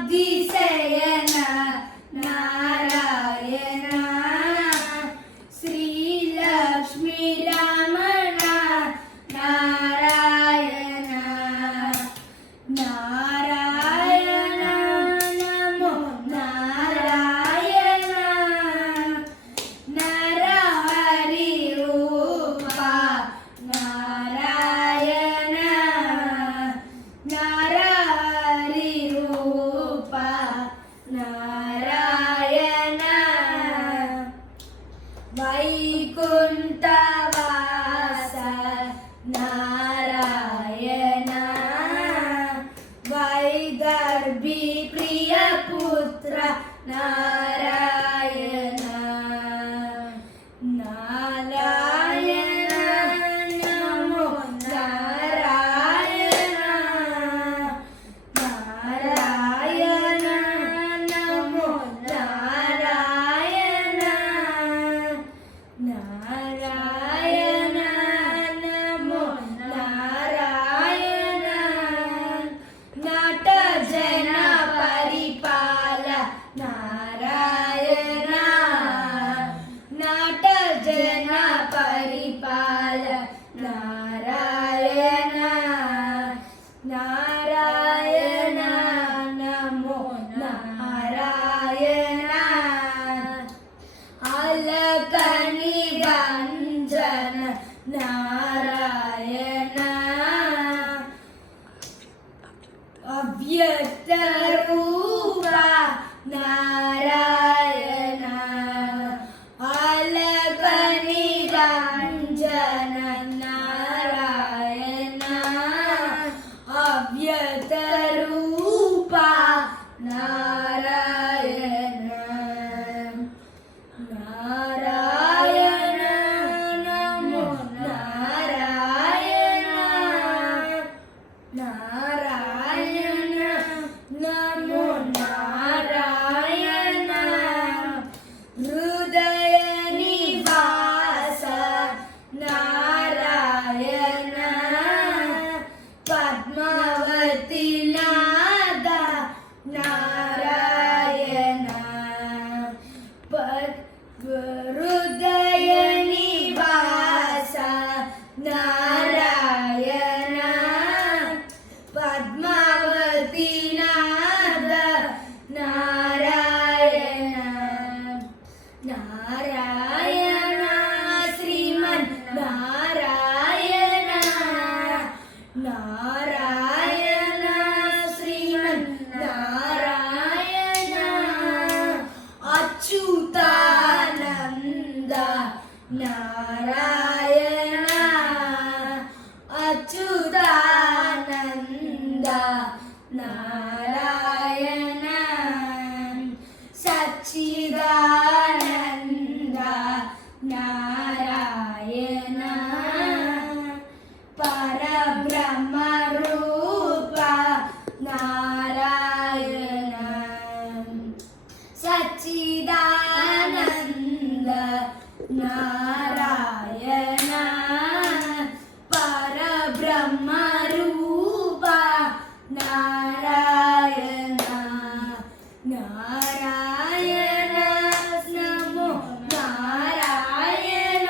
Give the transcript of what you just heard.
ಕ್ಷೀರಾಬ್ಧಿಶಯನ ನಾರಾಯಣ ಶ್ರೀಲಕ್ಷ್ಮೀ ರಮಣ ನಾರಾಯಣ ನಾರಾಯಣ ನಮೋ ನಾರಾಯಣ ನರಹರಿ ರೂಪ ನಾರಾಯಣ ನರಹರಿ ರೂಪ ನಾರಾಯಣ ವೈಕುಂಠವಾಸ ನಾರಾಯಣ ವೈದರ್ಭಿ ಪ್ರಿಯ ಪುತ್ರ ನಾರಾಯಣ ನಾರಾಯಣ ನಮೋ ನಾರಾಯಣ ನಾರಾಯಣ ನಮೋ ನಾರಾಯಣ ನಾರಾಯಣ ನಮೋ ನಾರಾಯಣ ನಟ ಜನ ಪರಿಪಾಲ ನಾರಾಯಣ ನಟ ಜನ ಪರಿಪಾಲ ನಾರಾಯಣ ನಾರಾಯಣ ನಮೋ ನಾರಾಯಣ ಅಲಕನಿ ರಂಜನ ನಾರಾಯಣ ಅವ್ಯಕ್ತ ರೂಪ ನಾರಾಯಣ ಅಲಕನಿ ರಂಜನ ನಾರಾಯಣ ಅವ್ಯಕ್ತ ರೂಪ ನಾರಾಯಣ ನಾರಾಯಣ ನಮೋ ನಾರಾಯಣ ನಾರಾಯಣ ನಮೋ ನಾರಾಯಣ ಹೃದಯ ನಿವಾಸ ನಾರಾಯಣ ಪದ್ಮಾವತಿ ನಾದ ನಾರಾಯಣ ಹೃದಯ ನಿವಾಸ ನಾರಾಯಣ ಪದ್ಮಾವತಿ ನಾದ ನಾರಾಯಣ ನಾರಾಯಣ ಶ್ರೀಮನ್ ನಾರಾಯಣ ನಾರಾಯಣ ಶ್ರೀಮನ್ ನಾರಾಯಣ ಅಚ್ಯುತಾನಂದ ನಾರಾಯಣ ಅಚ್ಯುತಾನಂದ ನಾರಾಯಣ ಸಚ್ಚಿದಾನಂದ ನಾರಾಯಣ ಪರಬ್ರಹ್ಮ ರೂಪ ನಾರಾಯಣ ಸಚ್ಚಿದಾನಂದ ನಾರಾಯಣ ಪರಬ್ರಹ್ಮ ರೂಪ ನಾರಾಯಣ ನಾರಾಯಣ ನಮೋ ನಾರಾಯಣ